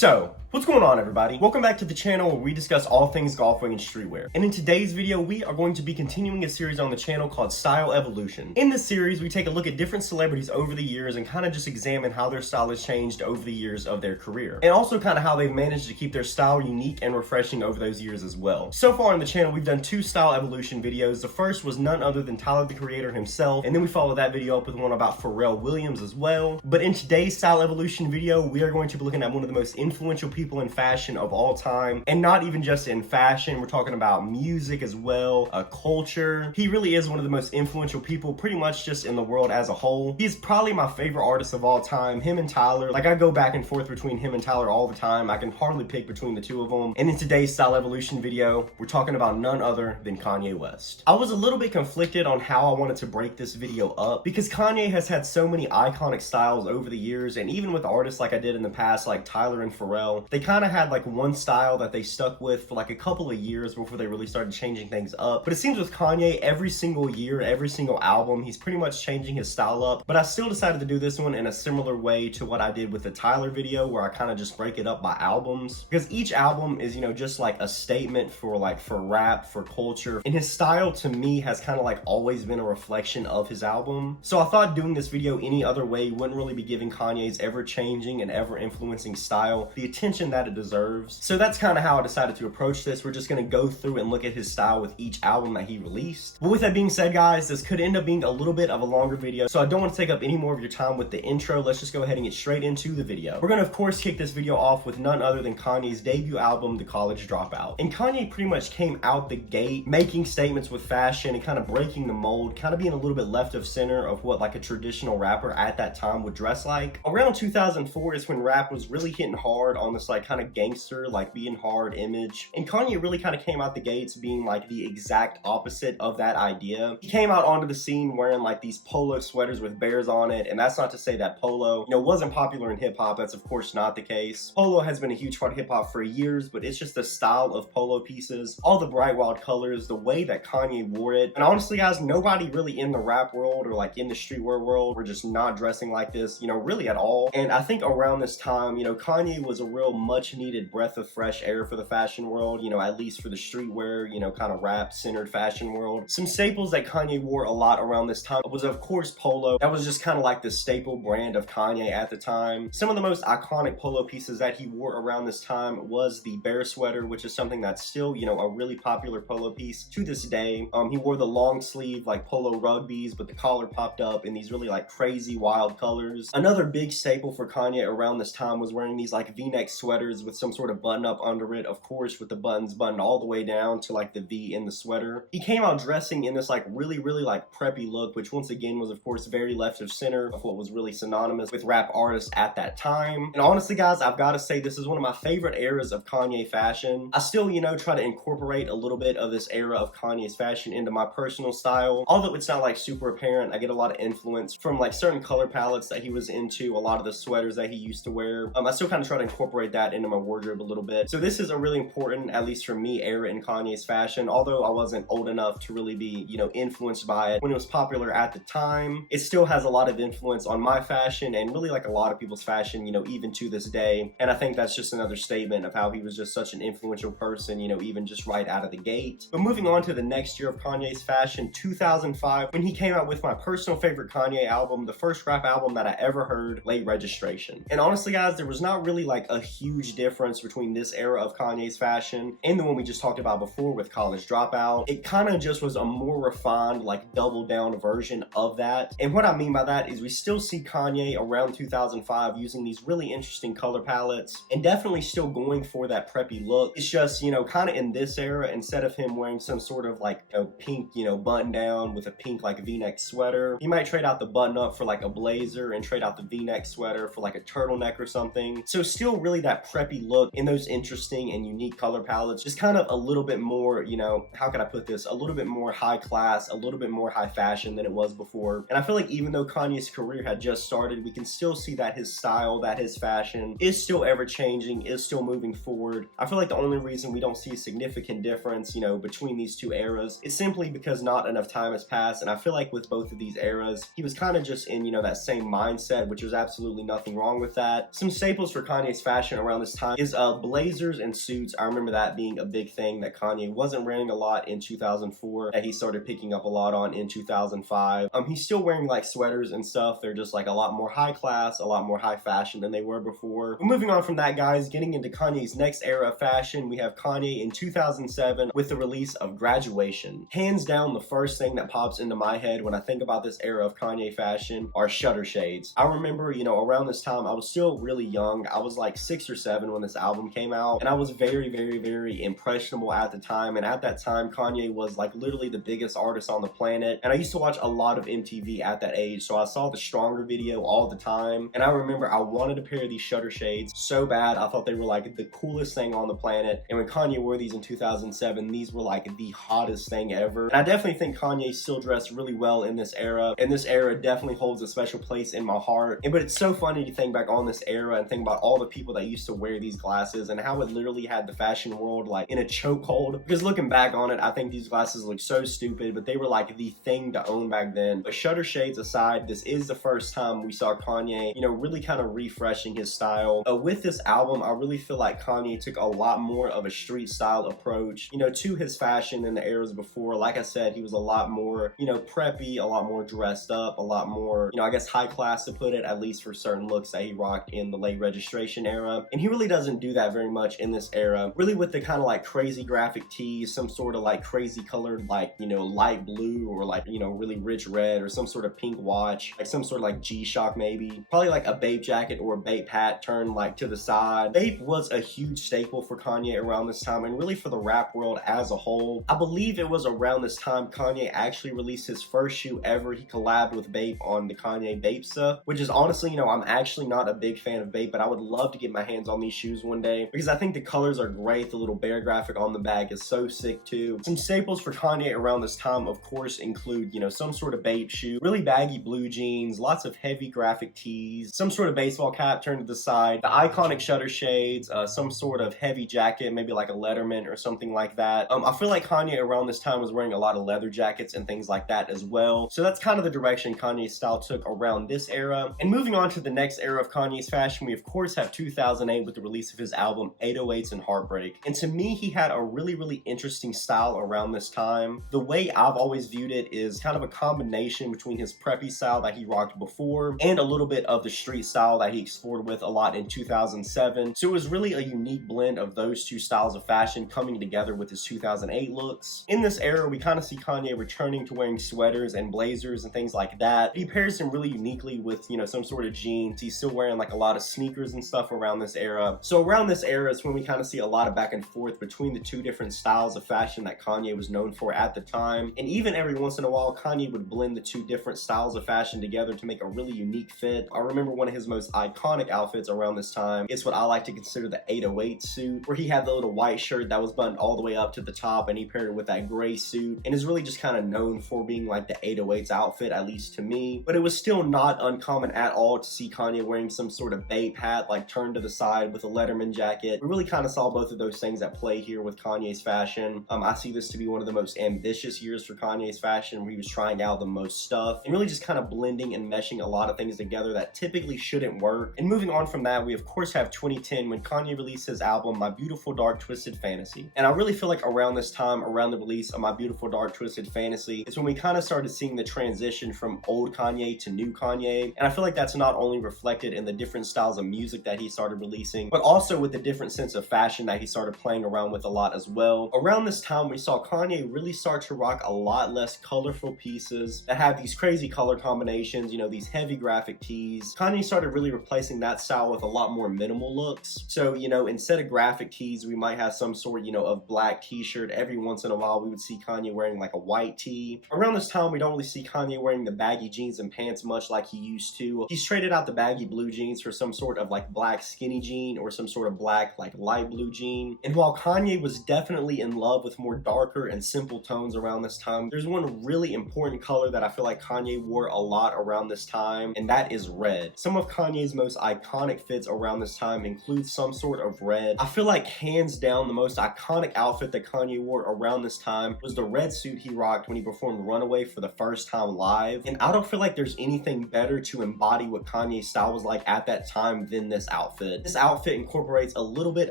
So, what's going on, everybody? Welcome back to the channel where we discuss all things golfing and streetwear. And in today's video, we are going to be continuing a series on the channel called Style Evolution. In this series, we take a look at different celebrities over the years and kind of just examine how their style has changed over the years of their career. And also kind of how they've managed to keep their style unique and refreshing over those years as well. So far on the channel, we've done two Style Evolution videos. The first was none other than Tyler, the Creator himself. And then we followed that video up with one about Pharrell Williams as well. But in today's Style Evolution video, we are going to be looking at one of the most influential people in fashion of all time, and not even just in fashion. We're talking about music as well, culture. He really is one of the most influential people pretty much just in the world as a whole. He's probably my favorite artist of all time. Him and Tyler, like I go back and forth between him and Tyler all the time. I can hardly pick between the two of them. And in today's Style Evolution video, we're talking about none other than Kanye West. I was a little bit conflicted on how I wanted to break this video up because Kanye has had so many iconic styles over the years, and even with artists like I did in the past, like Tyler and Pharrell, they kind of had like one style that they stuck with for like a couple of years before they really started changing things up. But it seems with Kanye, every single year, every single album, he's pretty much changing his style up. But I still decided to do this one in a similar way to what I did with the Tyler video, where I kind of just break it up by albums, because each album is, you know, just like a statement for rap, for culture. And his style to me has kind of like always been a reflection of his album. So I thought doing this video any other way wouldn't really be giving Kanye's ever changing and ever influencing style the attention that it deserves. So that's kind of how I decided to approach this. We're just going to go through and look at his style with each album that he released. But with that being said, guys, this could end up being a little bit of a longer video, so I don't want to take up any more of your time with the intro. Let's just go ahead and get straight into the video. We're going to, of course, kick this video off with none other than Kanye's debut album, The College Dropout. And Kanye pretty much came out the gate making statements with fashion and kind of breaking the mold, kind of being a little bit left of center of what like a traditional rapper at that time would dress like. Around 2004 is when rap was really hitting hard on this like kind of gangster, like being hard image. And Kanye really kind of came out the gates being like the exact opposite of that idea. He came out onto the scene wearing like these polo sweaters with bears on it. And that's not to say that polo, you know, wasn't popular in hip hop. That's of course not the case. Polo has been a huge part of hip hop for years, but it's just the style of polo pieces, all the bright wild colors, the way that Kanye wore it. And honestly, guys, nobody really in the rap world or like in the streetwear world were just not dressing like this, you know, really at all. And I think around this time, you know, Kanye was a real much needed breath of fresh air for the fashion world, you know, at least for the streetwear, you know, kind of rap centered fashion world. Some staples that Kanye wore a lot around this time was of course polo. That was just kind of like the staple brand of Kanye at the time. Some of the most iconic polo pieces that he wore around this time was the bear sweater, which is something that's still, you know, a really popular polo piece to this day. He wore the long sleeve like polo rugbies, but the collar popped up in these really like crazy wild colors. Another big staple for Kanye around this time was wearing these like v-neck sweaters with some sort of button up under it, of course with the buttons buttoned all the way down to like the V in the sweater. He came out dressing in this like really like preppy look, which once again was of course very left of center of what was really synonymous with rap artists at that time. And honestly, guys, I've got to say this is one of my favorite eras of Kanye fashion. I still, you know, try to incorporate a little bit of this era of Kanye's fashion into my personal style. Although it's not like super apparent, I get a lot of influence from like certain color palettes that he was into, a lot of the sweaters that he used to wear. I still kind of try to incorporate that into my wardrobe a little bit. So this is a really important, at least for me, era in Kanye's fashion. Although I wasn't old enough to really be, you know, influenced by it when it was popular at the time, it still has a lot of influence on my fashion and really like a lot of people's fashion, you know, even to this day. And I think that's just another statement of how he was just such an influential person, you know, even just right out of the gate. But moving on to the next year of Kanye's fashion, 2005, when he came out with my personal favorite Kanye album, the first rap album that I ever heard, Late Registration. And honestly, guys, there was not really like a huge difference between this era of Kanye's fashion and the one we just talked about before with College Dropout. It kind of just was a more refined, like double down version of that. And what I mean by that is we still see Kanye around 2005 using these really interesting color palettes and definitely still going for that preppy look. It's just, you know, kind of in this era, instead of him wearing some sort of like a pink, you know, button down with a pink like v-neck sweater, he might trade out the button up for like a blazer and trade out the v-neck sweater for like a turtleneck or something. So still really that preppy look in those interesting and unique color palettes, just kind of a little bit more, you know, how can I put this? A little bit more high class, a little bit more high fashion than it was before. And I feel like even though Kanye's career had just started, we can still see that his style, that his fashion is still ever changing, is still moving forward. I feel like the only reason we don't see a significant difference, you know, between these two eras is simply because not enough time has passed. And I feel like with both of these eras, he was kind of just in, you know, that same mindset, which was absolutely nothing wrong with that. Some staples for Kanye's fashion around this time is blazers and suits. I remember that being a big thing that Kanye wasn't wearing a lot in 2004, that he started picking up a lot on in 2005. He's still wearing like sweaters and stuff. They're just like a lot more high class, a lot more high fashion than they were before. But moving on from that, guys, getting into Kanye's next era of fashion, we have Kanye in 2007 with the release of Graduation. Hands down, the first thing that pops into my head when I think about this era of Kanye fashion are shutter shades. I remember, you know, around this time, I was still really young. I was like 6 or 7 when this album came out, and I was very, very, very impressionable at the time. And at that time, Kanye was like literally the biggest artist on the planet. And I used to watch a lot of MTV at that age, so I saw the Stronger video all the time. And I remember I wanted a pair of these shutter shades so bad. I thought they were like the coolest thing on the planet. And when Kanye wore these in 2007, these were like the hottest thing ever. And I definitely think Kanye still dressed really well in this era. And this era definitely holds a special place in my heart. But it's so funny to think back on this era and think about all the people that used to wear these glasses and how it literally had the fashion world like in a chokehold. Because looking back on it, I think these glasses look so stupid, but they were like the thing to own back then. But shutter shades aside, this is the first time we saw Kanye, you know, really kind of refreshing his style. With this album, I really feel like Kanye took a lot more of a street style approach, you know, to his fashion than the eras before. Like I said, he was a lot more, you know, preppy, a lot more dressed up, a lot more, you know, I guess high class to put it, at least for certain looks that he rocked in the late Registration era. And he really doesn't do that very much in this era. Really with the kind of like crazy graphic tees, some sort of like crazy colored, like, you know, light blue or like, you know, really rich red or some sort of pink watch, like some sort of like G-Shock maybe. Probably like a Bape jacket or a Bape hat turned like to the side. Bape was a huge staple for Kanye around this time and really for the rap world as a whole. I believe it was around this time Kanye actually released his first shoe ever. He collabed with Bape on the Kanye Bape stuff, which is honestly, you know, I'm actually not a big fan of Bape, but I would love to get my hands on these shoes one day because I think the colors are great. The little bear graphic on the bag is so sick too. Some staples for Kanye around this time, of course, include, you know, some sort of Bape shoe, really baggy blue jeans, lots of heavy graphic tees, some sort of baseball cap turned to the side, the iconic shutter shades, some sort of heavy jacket, maybe like a Letterman or something like that. I feel like Kanye around this time was wearing a lot of leather jackets and things like that as well. So that's kind of the direction Kanye's style took around this era. And moving on to the next era of Kanye's fashion, we of course have 2008 with the release of his album 808s and Heartbreak. And to me, he had a really, really interesting style around this time. The way I've always viewed it is kind of a combination between his preppy style that he rocked before and a little bit of the street style that he explored with a lot in 2007. So it was really a unique blend of those two styles of fashion coming together with his 2008 looks. In this era, we kind of see Kanye returning to wearing sweaters and blazers and things like that. He pairs them really uniquely with, you know, some sort of jeans. He's still wearing like a lot of sneakers and stuff around this era. So around this era is when we kind of see a lot of back and forth between the two different styles of fashion that Kanye was known for at the time. And even every once in a while, Kanye would blend the two different styles of fashion together to make a really unique fit. I remember one of his most iconic outfits around this time is what I like to consider the 808 suit, where he had the little white shirt that was buttoned all the way up to the top and he paired it with that gray suit and is really just kind of known for being like the 808s outfit, at least to me. But it was still not uncommon at all to see Kanye wearing some sort of Bape hat like turned to the side with a Letterman jacket. We really kind of saw both of those things at play here with Kanye's fashion. I see this to be one of the most ambitious years for Kanye's fashion, where he was trying out the most stuff and really just kind of blending and meshing a lot of things together that typically shouldn't work. And moving on from that, we of course have 2010 when Kanye released his album My Beautiful Dark Twisted Fantasy. And I really feel like around this time, around the release of My Beautiful Dark Twisted Fantasy, is when we kind of started seeing the transition from old Kanye to new Kanye. And I feel like that's not only reflected in the different styles of music that he started releasing, but also with the different sense of fashion that he started playing around with a lot as well. Around this time, we saw Kanye really start to rock a lot less colorful pieces that have these crazy color combinations, you know, these heavy graphic tees. Kanye started really replacing that style with a lot more minimal looks. So, you know, instead of graphic tees, we might have some sort, you know, of black t-shirt. Every once in a while, we would see Kanye wearing like a white tee. Around this time, we don't really see Kanye wearing the baggy jeans and pants much like he used to. He's traded out the baggy blue jeans for some sort of like black skinny jean or some sort of black like light blue jean. And while Kanye was definitely in love with more darker and simple tones around this time, there's one really important color that I feel like Kanye wore a lot around this time, and that is red. Some of Kanye's most iconic fits around this time include some sort of red. I feel like hands down the most iconic outfit that Kanye wore around this time was the red suit he rocked when he performed Runaway for the first time live. And I don't feel like there's anything better to embody what Kanye's style was like at that time than this outfit. This outfit incorporates a little bit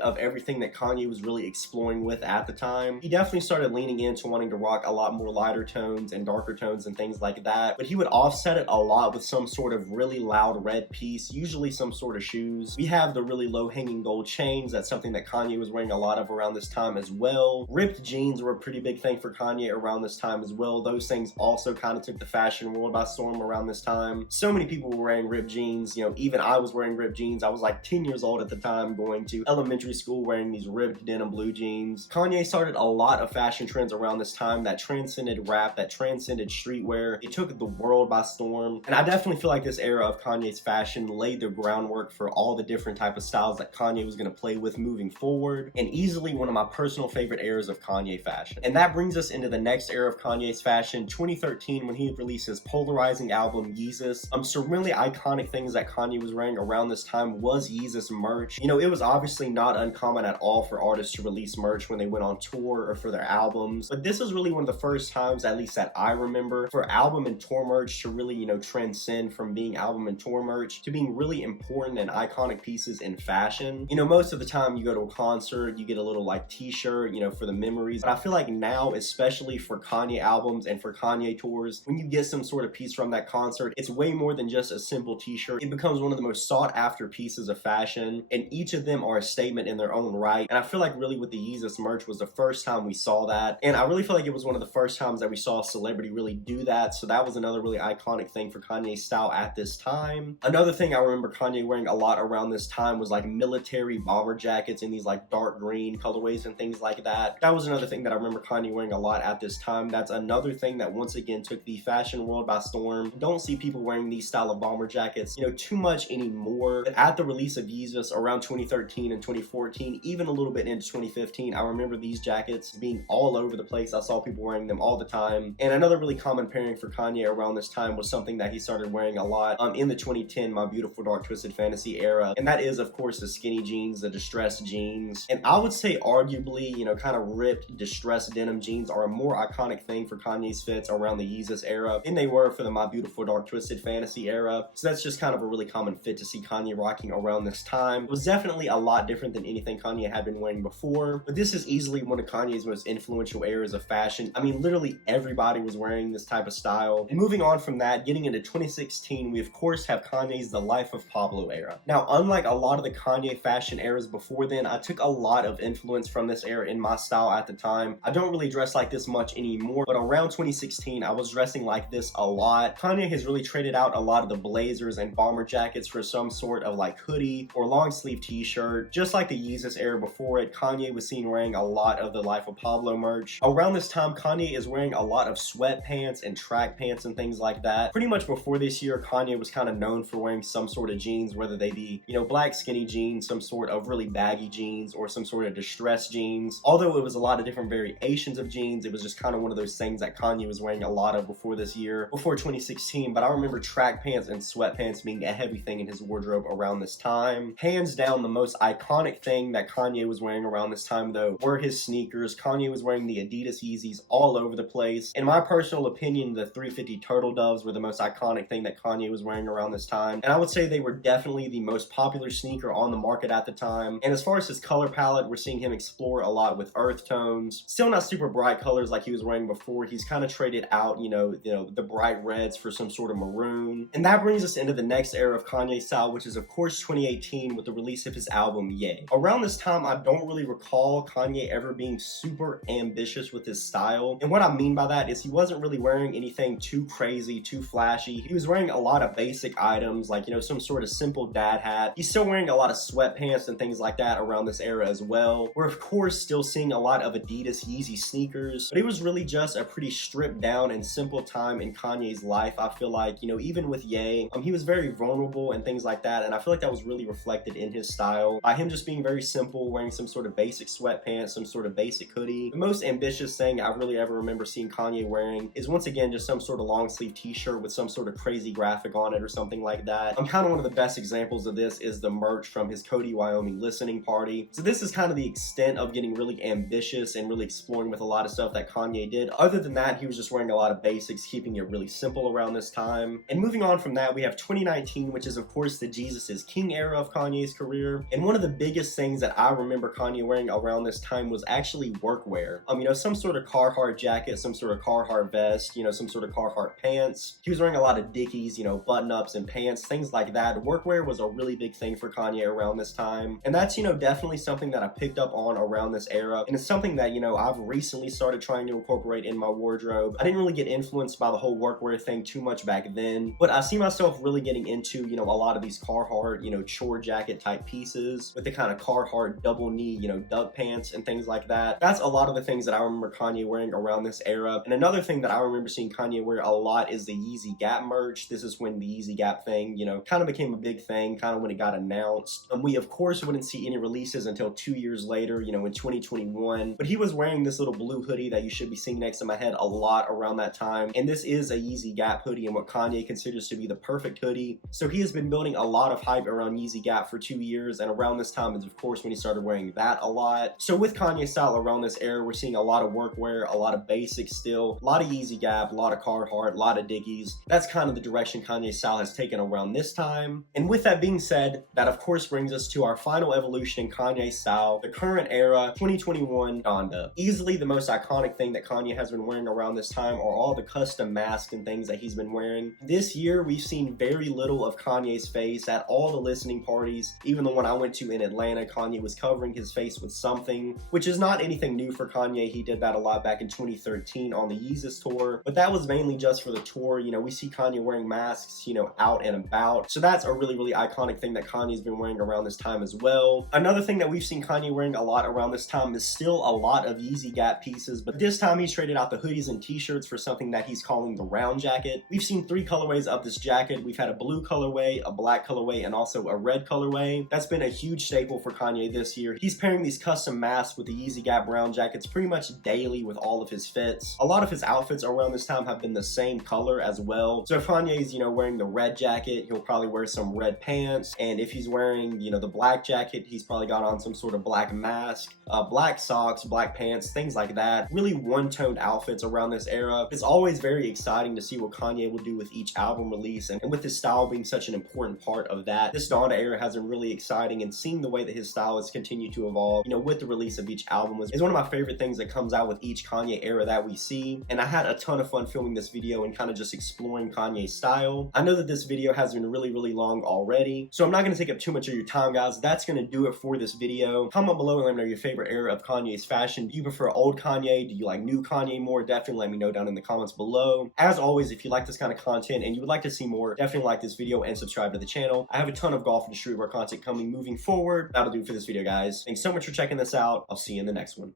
of everything that Kanye was really exploring with at the time. He definitely started leaning into wanting to rock a lot more lighter tones and darker tones and things like that, but he would offset it a lot with some sort of really loud red piece, usually some sort of shoes. We have the really low hanging gold chains. That's something that Kanye was wearing a lot of around this time as well. Ripped jeans were a pretty big thing for Kanye around this time as well. Those things also kind of took the fashion world by storm around this time. So many people were wearing ripped jeans. You know, even I was wearing ripped jeans. I was like 10 years old at the time, going to elementary school wearing these ripped denim blue jeans. Kanye started a lot of fashion trends around this time that transcended rap, that transcended streetwear. It took the world by storm. And I definitely feel like this era of Kanye's fashion laid the groundwork for all the different type of styles that Kanye was going to play with moving forward, and easily one of my personal favorite eras of Kanye fashion. And that brings us into the next era of Kanye's fashion, 2013, when he released his polarizing album Yeezus. Some really iconic things that Kanye was wearing around this time was Yeezus merch. You know, it was obviously not uncommon at all for artists to release merch when they went on tour or for their albums, but this is really one of the first times, at least that I remember, for album and tour merch to really, you know, transcend from being album and tour merch to being really important and iconic pieces in fashion. You know, most of the time you go to a concert, you get a little like t-shirt, you know, for the memories, but I feel like now, especially for Kanye albums and for Kanye tours, when you get some sort of piece from that concert, it's way more than just a simple t-shirt. It becomes one of the most sought after pieces of fashion, and each of them are a statement in their own right. And I feel like really with the Yeezus merch was the first time we saw that, and I really feel like it was one of the first times that we saw a celebrity really do that, so that was another really iconic thing for Kanye's style at this time. Another thing I remember Kanye wearing a lot around this time was like military bomber jackets in these like dark green colorways and things like that. That was another thing that I remember Kanye wearing a lot at this time. That's another thing that once again took the fashion world by storm. Don't see people wearing these style of bomber jackets, you know, too much anymore. But at the release of Yeezus around 2013 and 2014, even a little bit into 2015, I remember these jackets being all over the place. I saw people wearing them all the time. And another really common pairing for Kanye around this time was something that he started wearing a lot in the 2010 My Beautiful Dark Twisted Fantasy era, and that is of course the skinny jeans, the distressed jeans. And I would say arguably, you know, kind of ripped distressed denim jeans are a more iconic thing for Kanye's fits around the Yeezus era than they were for the My Beautiful Dark Twisted Fantasy era. So that's just kind of a really common fit to see Kanye rocking around this time. It was definitely a lot different than anything Kanye had been wearing before, but this is easily one of Kanye's most influential eras of fashion. I mean, literally everybody was wearing this type of style. And moving on from that, getting into 2016, we of course have Kanye's The Life of Pablo era. Now, unlike a lot of the Kanye fashion eras before then, I took a lot of influence from this era in my style at the time. I don't really dress like this much anymore, but around 2016, I was dressing like this a lot. Kanye has really traded out a lot of the blazers and bomber jackets for some sort of like hoodie or long sleeve t-shirt. Just like the Yeezus era before it, Kanye was seen wearing a lot of the Life of Pablo merch. Around this time, Kanye is wearing a lot of sweatpants and track pants and things like that. Pretty much before this year, Kanye was kind of known for wearing some sort of jeans, whether they be, you know, black skinny jeans, some sort of really baggy jeans, or some sort of distressed jeans. Although it was a lot of different variations of jeans, it was just kind of one of those things that Kanye was wearing a lot of before this year, before 2016. But I remember track pants and sweatpants being a heavy thing in his wardrobe around this time. Hands down, the most iconic thing that Kanye was wearing around this time, though, were his sneakers. Kanye was wearing the Adidas Yeezys all over the place. In my personal opinion, the 350 Turtle Doves were the most iconic thing that Kanye was wearing around this time, and I would say they were definitely the most popular sneaker on the market at the time. And as far as his color palette, we're seeing him explore a lot with earth tones. Still not super bright colors like he was wearing before. He's kind of traded out, you know, the bright reds for some sort of maroon. And that brings us into the next era of Kanye style, which is of course 2018 with the release of his album Ye. Around this time, I don't really recall Kanye ever being super ambitious with his style. And what I mean by that is he wasn't really wearing anything too crazy, too flashy. He was wearing a lot of basic items, like, you know, some sort of simple dad hat. He's still wearing a lot of sweatpants and things like that around this era as well. We're of course still seeing a lot of Adidas Yeezy sneakers, but it was really just a pretty stripped down and simple time in Kanye's life. I feel like, you know, even with Ye, he was very vulnerable and things like that, and I feel like that was really reflected in his style by him just being very simple, wearing some sort of basic sweatpants, some sort of basic hoodie. The most ambitious thing I really ever remember seeing Kanye wearing is once again just some sort of long sleeve t-shirt with some sort of crazy graphic on it or something like that. Kind of one of the best examples of this is the merch from his Cody, Wyoming listening party. So this is kind of the extent of getting really ambitious and really exploring with a lot of stuff that Kanye did. Other than that, he was just wearing a lot of basics, keeping it really simple around this time. And moving on from that, we have 2019, which is of course the Jesus is King era of Kanye. Kanye's career. And one of the biggest things that I remember Kanye wearing around this time was actually workwear. You know, some sort of Carhartt jacket, some sort of Carhartt vest, you know, some sort of Carhartt pants. He was wearing a lot of Dickies, you know, button-ups and pants, things like that. Workwear was a really big thing for Kanye around this time. And that's, you know, definitely something that I picked up on around this era. And it's something that, you know, I've recently started trying to incorporate in my wardrobe. I didn't really get influenced by the whole workwear thing too much back then, but I see myself really getting into, you know, a lot of these Carhartt, you know, chore jacket type pieces with the kind of Carhartt double knee, you know, duck pants and things like that. That's a lot of the things that I remember Kanye wearing around this era. And another thing that I remember seeing Kanye wear a lot is the Yeezy Gap merch. This is when the Yeezy Gap thing, you know, kind of became a big thing, kind of when it got announced. And we, of course, wouldn't see any releases until 2 years later, you know, in 2021. But he was wearing this little blue hoodie that you should be seeing next to my head a lot around that time. And this is a Yeezy Gap hoodie and what Kanye considers to be the perfect hoodie. So he has been building a lot of hype around Yeezy Gap for 2 years. And around this time is, of course, when he started wearing that a lot. So with Kanye's style around this era, we're seeing a lot of workwear, a lot of basics still, a lot of Yeezy Gap, a lot of Carhartt, a lot of Dickies. That's kind of the direction Kanye's style has taken around this time. And with that being said, that of course brings us to our final evolution in Kanye's style, the current era, 2021 Donda. Easily the most iconic thing that Kanye has been wearing around this time are all the custom masks and things that he's been wearing. This year, we've seen very little of Kanye's face at all the listening parties. Even the one I went to in Atlanta, Kanye was covering his face with something, which is not anything new for Kanye. He did that a lot back in 2013 on the Yeezus tour, but that was mainly just for the tour. You know, we see Kanye wearing masks, you know, out and about. So that's a really, really iconic thing that Kanye's been wearing around this time as well. Another thing that we've seen Kanye wearing a lot around this time is still a lot of Yeezy Gap pieces, but this time he's traded out the hoodies and t-shirts for something that he's calling the round jacket. We've seen 3 colorways of this jacket. We've had a blue colorway, a black colorway, and also a red colorway. That's been a huge staple for Kanye this year. He's pairing these custom masks with the Yeezy Gap round jackets pretty much daily with all of his fits. A lot of his outfits around this time have been the same color as well. So if Kanye's, you know, wearing the red jacket, he'll probably wear some red pants. And if he's wearing, you know, the black jacket, he's probably got on some sort of black mask, black socks, black pants, things like that. Really one-toned outfits around this era. It's always very exciting to see what Kanye will do with each album release, and with his style being such an important part of that, this Donda era has been really exciting, and seeing the way that his style has continued to evolve, you know, with the release of each album is one of my favorite things that comes out with each Kanye era that we see. And I had a ton of fun filming this video and kind of just exploring Kanye's style. I know that this video has been really, really long already, so I'm not going to take up too much of your time, guys. That's going to do it for this video. Comment below and let me know your favorite era of Kanye's fashion. Do you prefer old Kanye? Do you like new Kanye more? Definitely let me know down in the comments below. As always, if you like this kind of content and you would like to see more, definitely like this video and subscribe to the channel. I have a ton of golf and streetwear content coming moving forward. That'll do it for this video, guys. Thanks so much for checking this out. I'll see you in the next one.